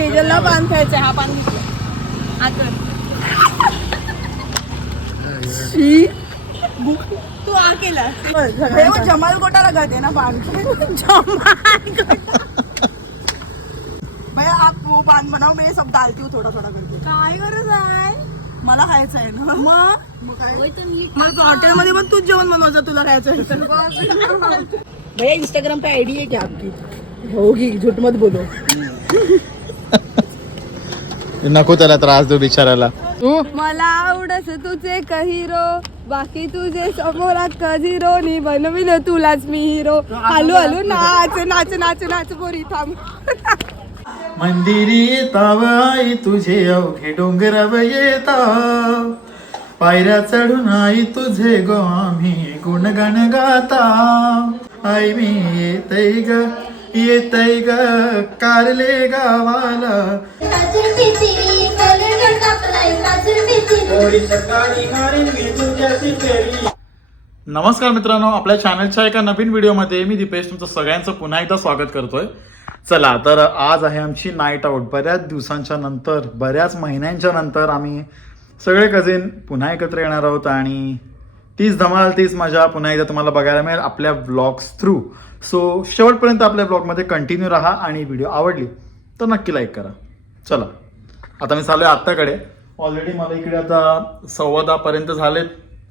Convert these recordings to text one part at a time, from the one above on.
सेजलला पान खायचंय. हा पान घेतलं. तू आ केला जमाल गोटा लगाते ना पान भैया आप वो पान बनाओ मैं सब डालती हूँ थोड़ा थोड़ा करके. काय गरज आहे मला खायचं आहे ना. मग हॉटेलमध्ये पण तूच जेवण बनवायचं तुला खायचं आहे. भैया इंस्टाग्राम पे आईडी है क्या आपकी? होगी, झूठ मत बोलो. नको त्याला त्रास देऊ बिचारायला. तू मला आवडस तुझे हिरो बाकी तुझे समोर झिरो नि बनविलं तुलाच मी हिरो. हलू हलू नाच नाच नाच नाच पोरी थांब. मंदिरी येताव आई तुझे अवघे डोंगराव येता पायऱ्या चढून आई तुझे गो आम्ही गुणगान गाता. आई मी येतय ग कारले गावाला. नमस्कार मित्रांनो, आपल्या चॅनलच्या एका नवीन व्हिडिओमध्ये मी दीपेश तुमचं सगळ्यांचं पुन्हा एकदा स्वागत करतोय. चला तर आज आहे आमची नाईट आऊट. बऱ्याच दिवसांच्या नंतर, बऱ्याच महिन्यांच्या नंतर आम्ही सगळे कझिन पुन्हा एकत्र येणार आहोत आणि तीच धमाल, तीच मजा पुन्हा एकदा तुम्हाला बघायला मिळेल आपल्या व्लॉग्स थ्रू. सो शेवटपर्यंत आपल्या ब्लॉगमध्ये कंटिन्यू राहा आणि व्हिडिओ आवडली तर नक्की लाईक करा. चला आता मी चालू आहे आत्ताकडे. ऑलरेडी मला इकडे आता 10:15 झालेत.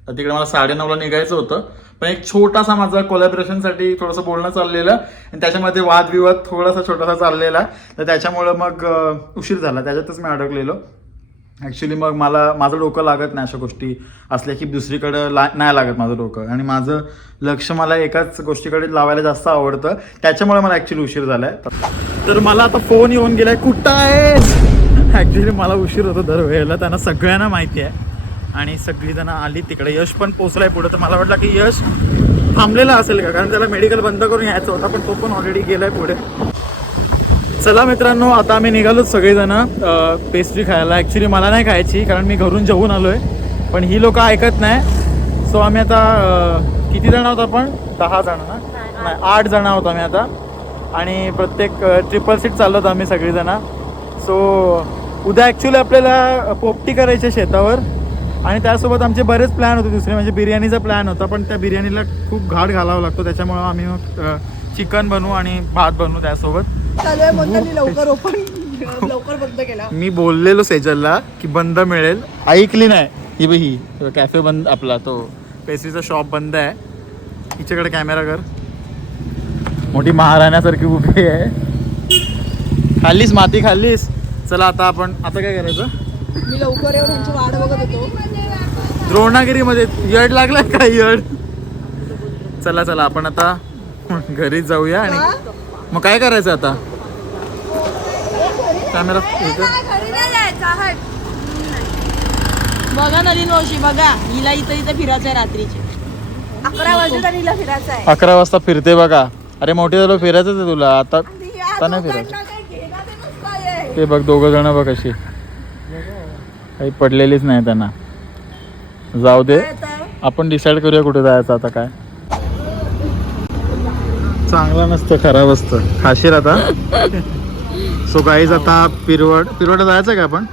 तिकडे मला 9:30ला निघायचं होतं, पण एक छोटासा माझा कोलॅबरेशनसाठी थोडंसं बोलणं चाललेलं आणि त्याच्यामध्ये वादविवाद थोडासा छोटासा चाललेला, तर त्याच्यामुळं मग उशीर झाला. त्याच्यातच मी अडकलेलो. ॲक्च्युली मग माझं डोकं लागत नाही अशा गोष्टी असल्या की दुसरीकडं नाही लागत माझं डोकं, आणि माझं लक्ष मला एकाच गोष्टीकडे लावायला जास्त आवडतं. त्याच्यामुळे मला ॲक्च्युली उशीर झाला आहे. तर मला आता फोन येऊन गेलाय, कुठं आहेस. ॲक्च्युली मला उशीर होतो दरवेळेला, त्यांना सगळ्यांना माहिती आहे. आणि सगळीजण आली तिकडे. यश पण पोचलाय पुढे. तर मला वाटलं की यश थांबलेला असेल का, कारण त्याला मेडिकल बंद करून यायचं होता, पण तो पण ऑलरेडी गेलाय पुढे. चला मित्रांनो, आता आम्ही निघालो सगळेजण पेस्ट्री खायला. ॲक्च्युली मला नाही खायची कारण मी घरून जेवून आलो आहे, पण ही लोक ऐकत नाही. सो आम्ही आता किती जण आहोत आपण? 10 जण ना? नाही, 8 जण आहोत आम्ही आता. आणि प्रत्येक ट्रिपल सीट चाललो आम्ही सगळेजण. सो उद्या ॲक्च्युली आपल्याला पोपटी करायची शेतावर, आणि त्यासोबत आमचे बरेच प्लॅन होते दुसरे. म्हणजे बिर्याणीचा प्लॅन होता, पण त्या बिर्याणीला खूप घाट घालावा लागतो, त्याच्यामुळं आम्ही मग चिकन बनवू आणि भात बनवू त्यासोबत. लवकर बंद केला. मी बोललेलो सेजलला की बंद मिळेल, ऐकली नाही. ही बी ही कॅफे बंद, आपला तो पेस्ट्रीचा शॉप बंद आहे. हिच्याकडे कॅमेरा कर. मोठी महाराण्यासारखी उभी आहे. खाल्लीस माती खाल्लीस. चला आता आपण आता काय करायचं? मी लवकर येऊन त्यांची वाट बघत होतो. द्रोणागिरीमध्ये यड लागला का यड? चला चला आपण आता घरी जाऊया. आणि मग काय करायचं आता? कॅमेरा बघा नवीन मावशी, बघा हिला इथं फिरायचं आहे रात्रीचे 11 वाजता. हिला फिरायचं आहे 11 वाजता फिरते बघा. अरे मोठी झालो फिरायचंच आहे तुला. आता नाही फिरायचं. ते बघ दोघं जण बघ अशी काही पडलेलीच नाही त्यांना. जाऊ दे, आपण डिसाईड करूया कुठे जायचं आता. काय चांगलं नसतं, खराब असतं. खाशीर आता. सो गाईज आता पिरवड जायचं का आपण?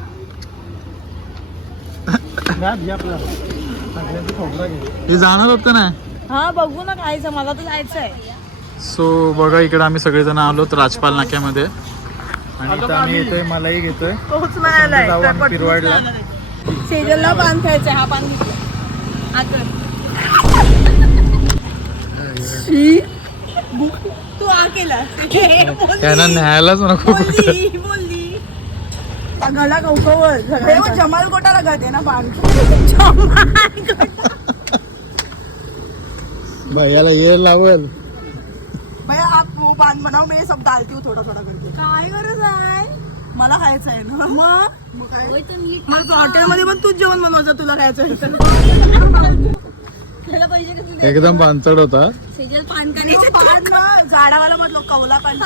हे जाणार होतं ना? हा बघू ना, खायचं मला तर जायचं आहे. सो बघा इकडे आम्ही सगळेजण आलोत राजपाल नाक्यामध्ये, आणि इथं आम्ही येतोय, मलाही घेतोय. तोच नाही आलाय पिरवाडला. सेजलला पान खायचंय. हा पान घेतलं. तू आ केला त्यांना न्यायलाच नको. बोलली गला कौकवर जमाल गोटा लगाते ना पान. भैयाला ये लावल. भैया आप वो पान बनाओ मैं सब डालती हूँ थोड़ा थोड़ा करके. काय गरज आहे मला खायचं आहे ना. मग हॉटेलमध्ये पण तूच जेवण बनवायचं तुला खायचं आहे. एकदम पानचड होता. सेजल पानकानीचे पान ना झाडावाला म्हटलं कौला पान.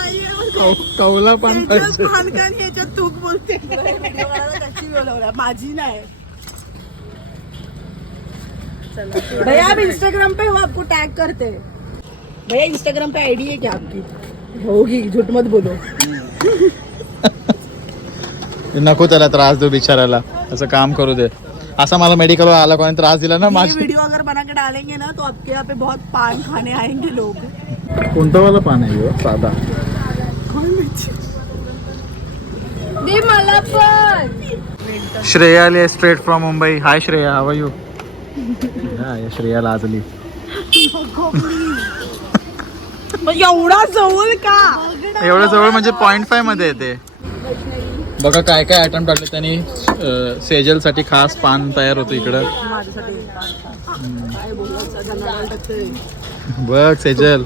कौला पान पानकानी याच्यात तूक बोलते. माझी नाही. भैया आप इंस्टाग्राम पे हो, आपको टैग करते हैं. भैया इंस्टाग्राम पे आईडी है क्या आपकी? होगी, झूठ मत बोलो. नको त्याला त्रास देऊ बिचारायला, असं काम करू दे. असा मला मेडिकल आला कोणी त्रास दिला ना माझ्या. वीडियो अगर बना के डालेंगे ना तो आपके यहाँ पे बहुत पान खाने आएंगे लोग. कोणता वाला पान आहे ह्यो? साधा. दे मला पण. श्रेया आली straight from Mumbai. Hi Shreya, how are you? Hi Shreya लाजली. एवढा जवळ का? एवढं जवळ म्हणजे 0.5 मध्ये येते. बघा काय काय आयटम टाकले त्यांनी. सेजल साठी खास पान तयार होतं इकडं. माझ्यासाठी काय बोलायचं, धनाडाळ टाकतोय. बघ सेजल.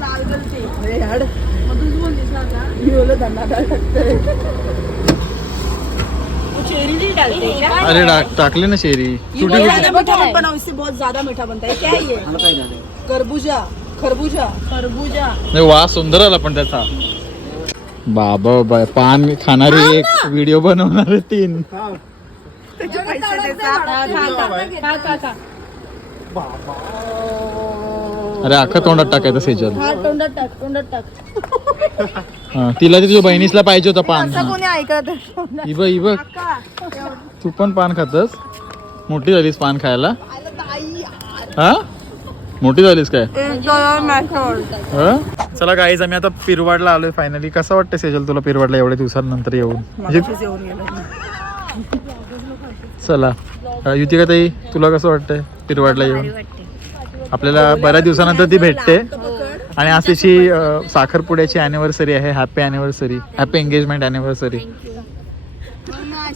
लाल गलते. अरे यार, मग तूच बोलतेस ना आता. मी बोललो धनाडाळ टाकतोय. वो चेरी नहीं डालते क्या? अरे टाकले ना शेरी. बहुत ज्यादा मीठा मत बनाओ, इससे बहुत ज्यादा मीठा बनता है. क्या है ये? खरबूजा. खरबूजा. खरबूजा. नाही वास सुंदर आला पण त्याचा. बाबा पान खाणारी एक, व्हिडिओ बनवणारे 3. त्याचे पैसे देता. खा. अरे अख्खा तोंडात टाकायचं सेजल. हा तोंडात टाक. हा, तिला ते तुझ्या बहिणीसला पाहिजे होतं पान. असं कोणी ऐकत? ही बघ तू पण पान खातस. मोठी झालीस पान खायला. हा मोठी झालीस काय? हा? चला गाईज आम्ही आता पिरवाडला आलोय फायनली. कसं वाटतं सेजल तुला पिरवाडला एवढ्या दिवसानंतर येऊन? म्हणजे चला युतिका ताई, तुला कसं वाटतंय पिरवाडला येऊन? आपल्याला बऱ्याच दिवसानंतर ती भेटते आणि आज तिची साखरपुड्याची अॅनिव्हर्सरी आहे. Happy anniversary, happy engagement anniversary.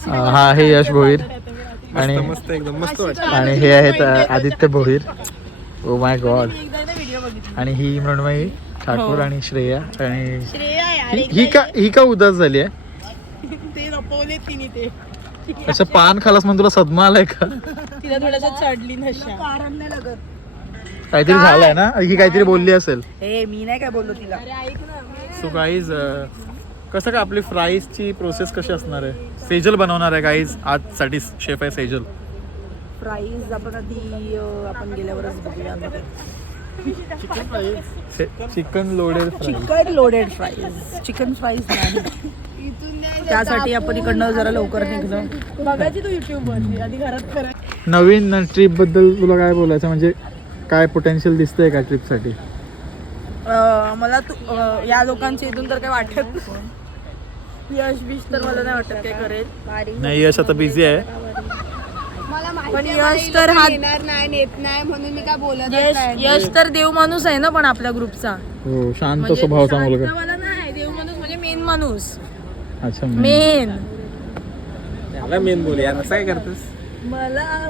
हा आहे यश भोईर आणि आणि हे आहेत Aditya Bhoir. Oh my God. आणि ही मृण्मयी ठाकूर आणि श्रेया. आणि ही का उदास झाली आहे? ते लपवले तिने ते. असं पान खालास म्हणून तुला सदमा आलाय का? तिला थोडासा चढली नशा. कारण नाही लागत. काहीतरी झालंय ना, ही काहीतरी बोलली असेल. हे मी नाही काय बोललो तिला. सो गाईज कसं का आपली फ्राईजची प्रोसेस कशी असणार आहे? सेजल बनवणार आहे गाईज आजसाठी. शेफ आहे सेजल. फ्राईज आपण आधी आपण गेल्यावरच बघूया. Chicken loaded chicken loaded fries. Chicken fries नाही. त्यासाठी आपण इकडनं जरा लवकर निघलो. बघायची तू युट्यूबवर आधी घरात करा. नवीन ट्रिप बद्दल तुला काय बोलायचं, म्हणजे काय पोटेन्शियल दिसतंय का ट्रिपसाठी? मला या लोकांच्या इथून तर काही वाटत नाही. यश बिश तर मला नाही वाटत काय करेल. नाही यश आता बिझी आहे. पण यश तर येणार नाही, नेत नाही म्हणून मी काय बोलत नाही. यश तर देव माणूस आहे ना पण आपल्या ग्रुपचा. हो शांत स्वभावाचा मुलगा. मला नाही देव माणूस म्हणजे मेन माणूस. अच्छा मेन. त्याला मेन बोलूया असं काय करतोस? मला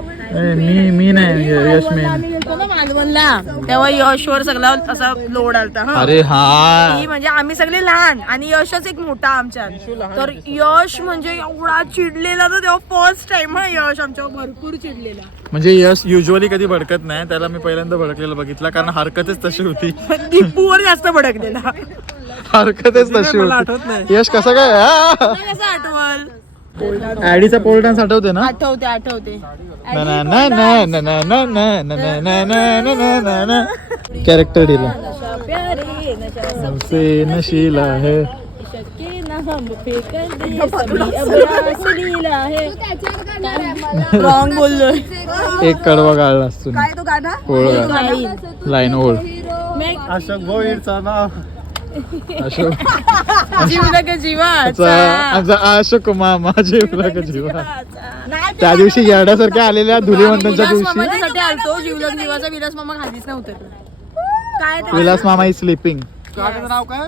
मी नाही यश मेन. आम्ही गेलो ना मालवणला तेव्हा यशवर सगळा असा लोड आलता. अरे हा ती म्हणजे आम्ही सगळे लहान आणि यशच एक मोठा आमच्यात. तर यश म्हणजे एवढा चिडलेला ना तेव्हा फर्स्ट टाइम. हा यश आमच्यावर भरपूर चिडलेला. म्हणजे यश युजली कधी भडकत नाही. त्याला मी पहिल्यांदा भडकलेलं बघितलं कारण हरकतच तशी होती. दीपूवर जास्त भडकलेला. हरकतच तशी होती. यश कसं काय? कसं आठवल? ऍडीचा पोल डान्स आठवते ना? आठवते. कॅरेक्टर दिला नशीला है. रॉंग बोललोय. एक कडवा गाळला असतो काय तो गाणं? ओळ लाईन ओळ. अशोक भोईरचा नाव. अशोक जीवला का जीवाचा. आमचा अशोक मामा जेवला का जीवा. त्या दिवशी येड्यासारख्या आलेल्या धुलीवंतांच्या दिवशी मामासाठी आलतो. जीवला जीवाचा विलास मामा खालीच नव्हतं. काय विलास मामा इज स्लीपिंग. नाव काय?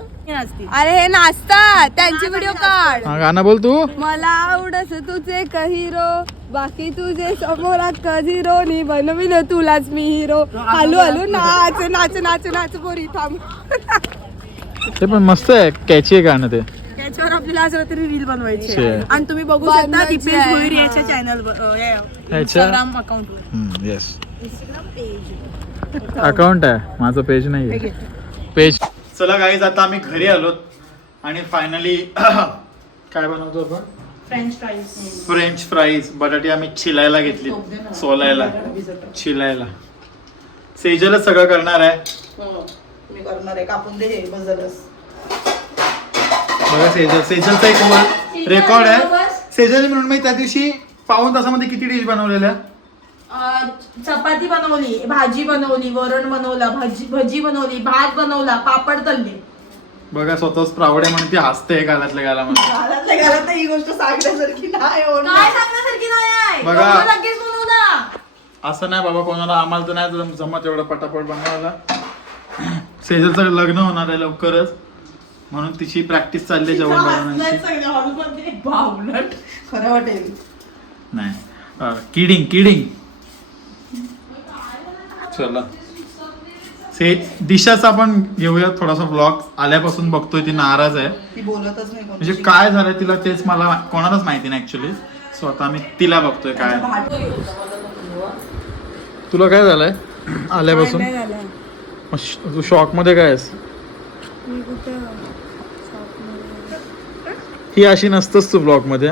अरे हे नाचतात त्यांचे व्हिडिओ काढ. हा गाणं बोल तू. मला आवडस तुझे हिरो बाकी तुझे समोर झिरो नि बनविन तुलाच मी हिरो. हलू हलू नाच नाच नाच नाच पोरी थांब. ते पण मस्त आहे. कॅची आहे गाणं ते. त्याच्यावर आपल्याला आज रात्री रील बनवायची शे. आणि तुम्ही बघू शकता दीपेश भोईर याच्या channel Instagram account. Yes account आहे माझं, पेज नाही पेज. चला गाईज आता आम्ही घरी आलो आणि फायनली काय बनवतो आपण? French fries. बटाटी आम्ही चिलायला घेतली, सोलायला चिलायला. सेजलच सगळं करणार आहे. मी करणार आहे. कापून दे हे बस झालंस. बघा सेजलचा एक रेकॉर्ड आहे. सेजल म्हणून मी त्या दिवशी पाऊण तासामध्ये किती डिश बनवलेल्या? चपाती बनवली, भाजी बनवली, वरण बनवला, भजी बनवली, भात बनवला, पापड तळले. बघा स्वतःच प्राऊड आहे म्हणून ती हसते गालातल्या गाला म्हणून. घालातल्या घालात ही गोष्ट सांगण्यासारखी नाही. काय सांगण्यासारखी नाही? बघा. लगेच बनवू ना. असं नाही बाबा, कोणाला आम्हाला तर नाही जमत एवढं पटापट बनवायला. सेजलचं लग्न होणार आहे लवकरच, म्हणून तिची प्रॅक्टिस चालली आहे जेवण बनवण्याची. बावलट खरं वाटेल. नाही किडिंग. चला दिशाचा आपण घेऊया थोडासा ब्लॉग. आल्यापासून बघतोय ती नाराज आहे, ती बोलतच नाही. म्हणजे काय झालंय तिला तेच मला कोणालाच माहिती नाही ऍक्च्युली. सो आता मी तिला बघतोय काय. तुला काय झालंय आल्यापासून? तू शॉक मध्ये काय आहेस? ही अशी नसतंच तू ब्लॉग मध्ये.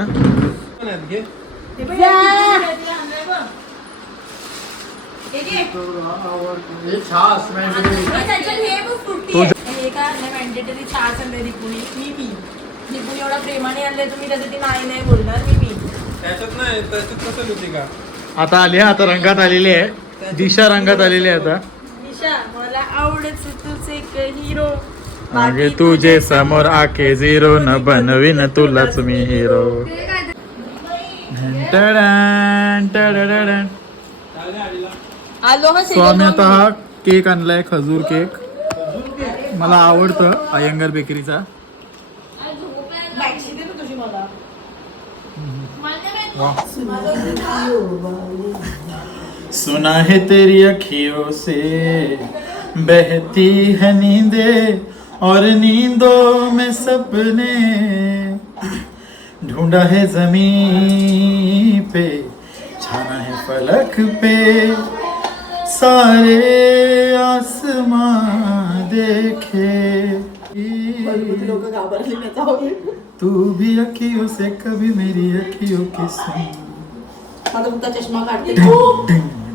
एवढा प्रेमाने आणले तुम्ही त्यासाठी नाही बोलणार. मी त्याच्यात नाही, त्याच्यात कसं होती का? आता आली आहे, आता रंगात आलेली आहे. दिशा रंगात आलेली आहे आता. दिशा मला आवडत तुझे एक हिरो. आगे तुझे समोर आके झिरो न बनवीन तुलाच मी हिरो. आलो. सो आम्ही आता हा केक आणलाय, खजूर केक. मला आवडतं अयंगर बेकरीचा. सुना है तेरी अखियों से बहती है नींदे और नींदों में सपने ढूंढा है जमीन पे छाना है फलक पे सारे आसमां देखे तू भी अखियों से कभी मेरी अखियों की सुन. चष्मा काढते.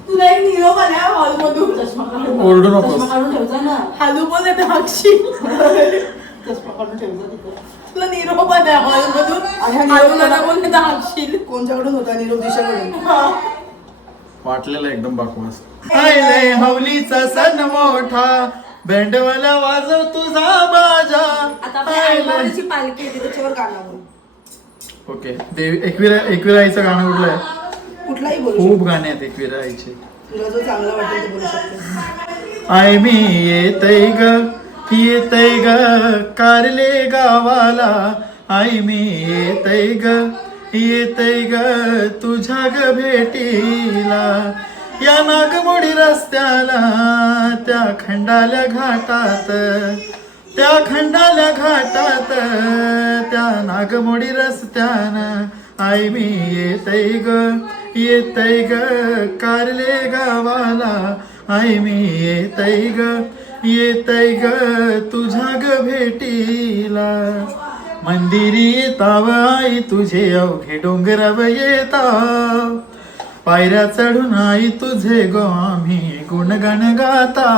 तुला एक निरोप आला हॉलमधून. चष्मा ओरडू नकोस. काढून ठेवचा ना. हालू पण येते हाकशील. चष्मा काढून ठेवचा तिथे. तुला निरोप आला हॉलमधून. हालू बोलते हाकशील. कोणच्याकडून होता निरोप? दिशाकडून. वाटलेला एकदम बकवास. आयले हवलीचा सण मोठा बँडवाला वाजव तुझा बाजा. आता पालखी येते त्याच्यावर गाणं. ओके. एकविरा आईचं गाणं कुठलं आहे? कुठलाही बोलू. खूप गाणे आहेत एकविरा आईचे. तुला जो चांगला वाटेल ते बोलू शकते. आय मी येतय ग कारले गावाला. आई मी येतय ग तुझ्या ग भेटीला. या नागमोडी रस्त्याला त्या खंडाल्या घाटात त्या नागमोडी रस्त्यानं आई मी येतय ग कारले गावाला. आई मी येतय ग तुझ्या ग भेटीला. मंदिरी येताव आई तुझे अवघे डोंगराव येताव. पायऱ्या चढून आई तुझे गो आम्ही गुणगाण गाता.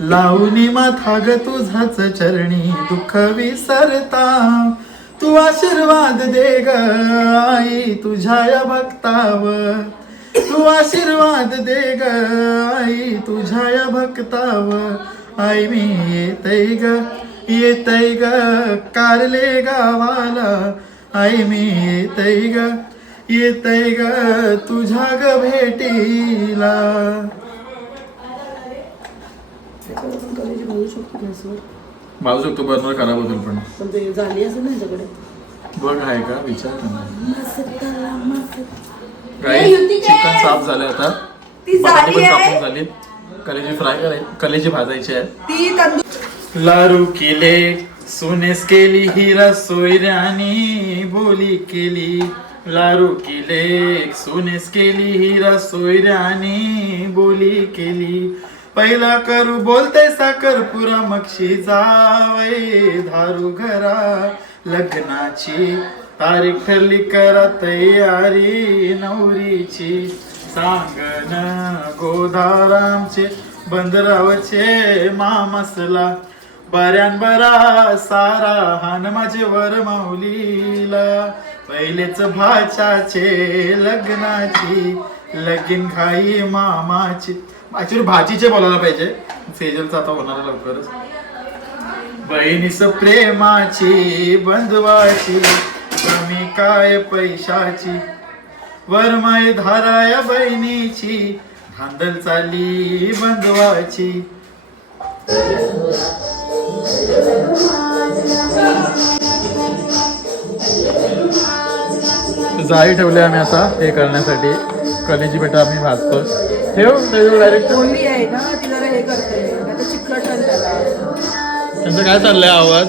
लावणी माथा ग तुझाच चरणी दुःख विसरता. तू आशीर्वाद दे ग आई तुझ्या या भक्तावर. तू आशीर्वाद दे ग आई तुझ्या या भक्तावर. आई मी येतय ग कारले गावाला. आई मी येतय ग तुझ्या ग भेटीला. बाजू शकतो बरोबर खराब होतील पण ते झाली असेल ना त्याच्याकडे. बघ आहे का विचार चिकन साफ झालं आता. बटाटे पण कापून झाली. कलेजी फ्राय करायची, कलेजी भाजायची आहे. लारू केले सोनेस केली हिरा सोयऱ्यानी बोली केली. लारू केले सोनेस केली हिरा सोयऱ्यानी बोली केली. पहिला करू बोलते साखरपुरा मक्षी जावई धारू घरा. लग्नाची तारीख ठरली करा तयारी नवरीची. सांगण गोधारामचे बंदरावचे मामसला. बऱ्यान बरा सारा हान माझे वर माऊलीला पहिलेच भाच्याचे लग्नाची लगीन खाई मामाची. ऍक्च्युली भाजीचे बोलायला पाहिजे, सेजलचं आता होणार आहे लवकरच. बहिणीस प्रेमाची बंधवाची कमी काय पैशाची वरमाय धाराया बहिणीची धांदल चाली बंधवाची. जाळी ठेवली आम्ही आता हे करण्यासाठी. कलेजी बेटा आम्ही भाजतो. ठेव डायरेक्ट. कोणी आहे ना ती जरा हे करते आता चिकट त्यांचं काय चाललंय आवाज?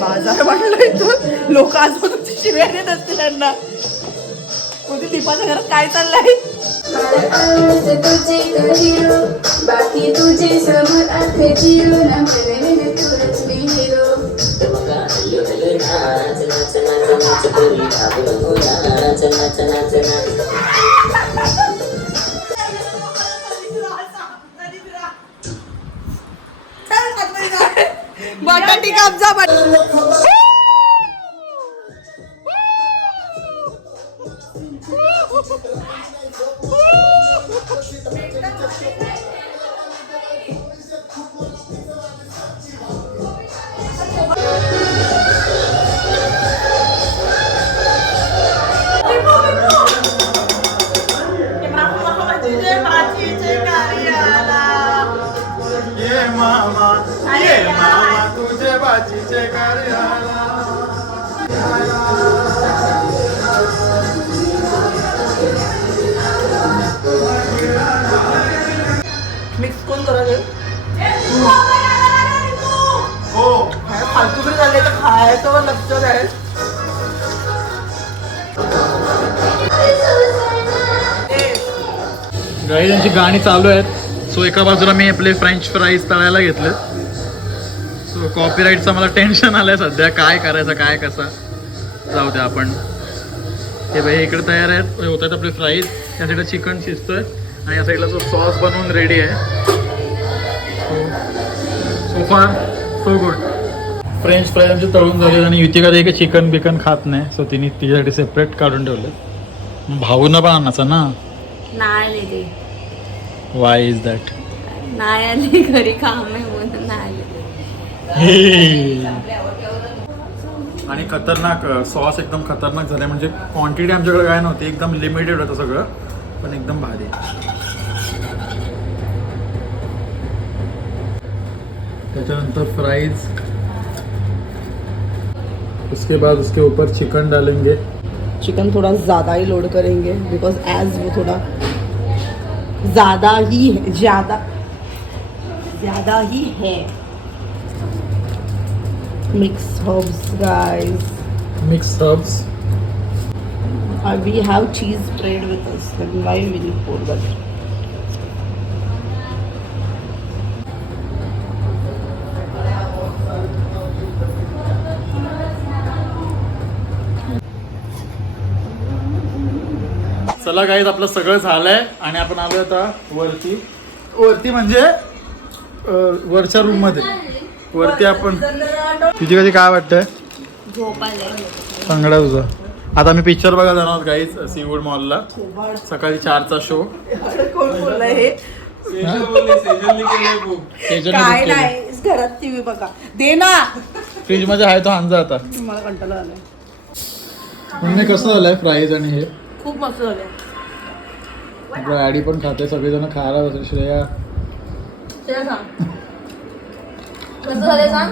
बाजार वाटलं इथं लोक आजूबाजूची शिव्या देत असतील त्यांना. कोणती दीपाच्या घरात काय चाललंय? बाकी तुझे समोर अर्थे जिरो ना मेरे तुझ मी हिरो. बटाटी कापजा ये मामा तुझे बाजीचे कार्याला. मिक्स कोण करत हो फालतू तरी झाले तर खायचं लक्ष आहे. गाई त्यांची गाणी चालू आहेत. सो एका बाजूला मी आपले फ्रेंच फ्राईज तळायला घेतले. सो कॉपीराईटचं मला टेन्शन आलंय सध्या, काय करायचं काय कसं. जाऊ द्या आपण. हे बाई इकडे तयार आहेत, होत आहेत आपले फ्राईज. या साईडला चिकन शिजतोय आणि या साईडला जो सॉस बनवून रेडी आहे. सो फार सो गुड. फ्रेंच फ्राईज आमचे तळून झाले आणि युतिका काही चिकन बिकन खात नाही. सो तिने तिच्यासाठी सेपरेट काढून ठेवले. भाऊंना पण आणायचं ना. नाही आले ते, वाय इज दॅट? नाही आले घरी काम आहे म्हणून नाही आले. आणि खतरनाक सॉस एकदम खतरनाक झाले. म्हणजे क्वांटिटी आमच्याकडे काय नव्हती, एकदम लिमिटेड होतं सगळं, पण एकदम भारी. त्याच्यानंतर फ्राइज, उसके बाद उसके ऊपर चिकन डालेंगे. चिकन थोड़ा ज़्यादा ही लोड करेंगे बिकॉज एज वो थोड़ा ज़्यादा ही है. Mix herbs guys. Mix herbs. We have cheese spread with us. Then why will you pour that? चला गाईज, आपलं सगळं झालंय आणि आपण आलो आता वरती म्हणजे वरच्या रूम मध्ये. वरती आपण तुझी कधी काय वाटतंय? झोप आले. सांगडा तुझा. आता आम्ही पिक्चर बघायला जाणार आहोत गाईज सीवूड मॉलला. सकाळी 4चा शो. कोण बोललाय हे? काय नाही, घरात टीव्ही बघा. दे ना. फ्रीज मध्ये आहे तो आणजा आता. मला कंटाळा आलाय. म्हणजे कसं झालंय फ्राईज आणि हे? खूप मस्त झालंय. गाडी पण खाते, सगळेजण खायला बसले. श्रेया ते सांग कसं झालं सांग.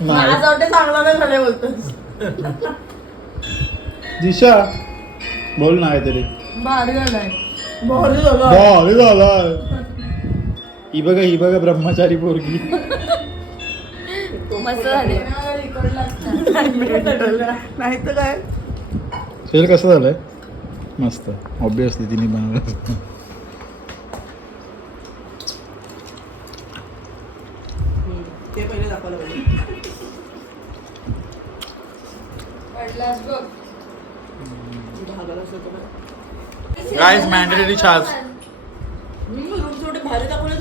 मला असं वाटतं चांगला नाही झालंय बोलतोस. दिशा बोल ना काहीतरी. भारी झालाय. भारी झाला. भारी झाला. ही बघा ब्रह्मचारी पोरगी. मस्त झाले. नाही तर काय. शेर कसं झालंय? मस्त. ऑब्विसली तिने बनवलं. ते पहिले दाखवलं पाहिजे. Guys mandatory छास. रूम थोडे भारी दाखवले.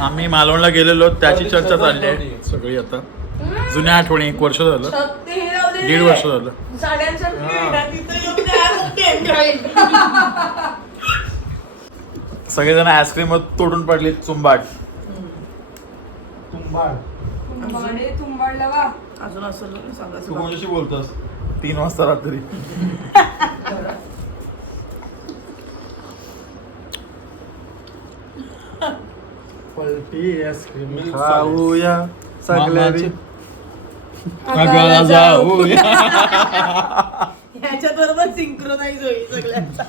आम्ही मालवणला गेलेलो त्याची चर्चा चालली आहे सगळी आता. जुन्या आठवणी 1 वर्ष झालं, 1.5 वर्ष झालं. सगळेजण आईस्क्रीम तोडून पडले. चुंबाट अजून असं तू सांगायचं कोणाशी बोलतोस 3 वाजता रात्री? पलटी आईस्क्रीम खाऊया सगळ्यांची. जाऊया. ह्याच्यात बरोबर सिंक्रोनाइज होईल सगळ्यांचा.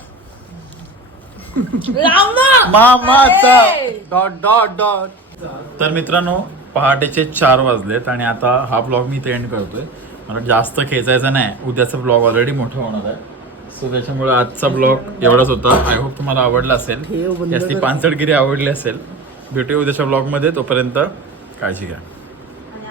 लाव ना मामाचा डॉट डॉट डॉट. तर मित्रांनो पहाटेचे 4 वाजलेत आणि आता हा ब्लॉग मी इथे एंड करतोय. मला जास्त खेचायचा नाही, उद्याचा ब्लॉग ऑलरेडी मोठा होणार आहे. सो त्याच्यामुळे आजचा ब्लॉग एवढाच होता. आय होप तुम्हाला आवडला असेल, जास्ती पानसटगिरी आवडली असेल. भेटूया उद्याच्या ब्लॉगमध्ये. तोपर्यंत काळजी घ्या.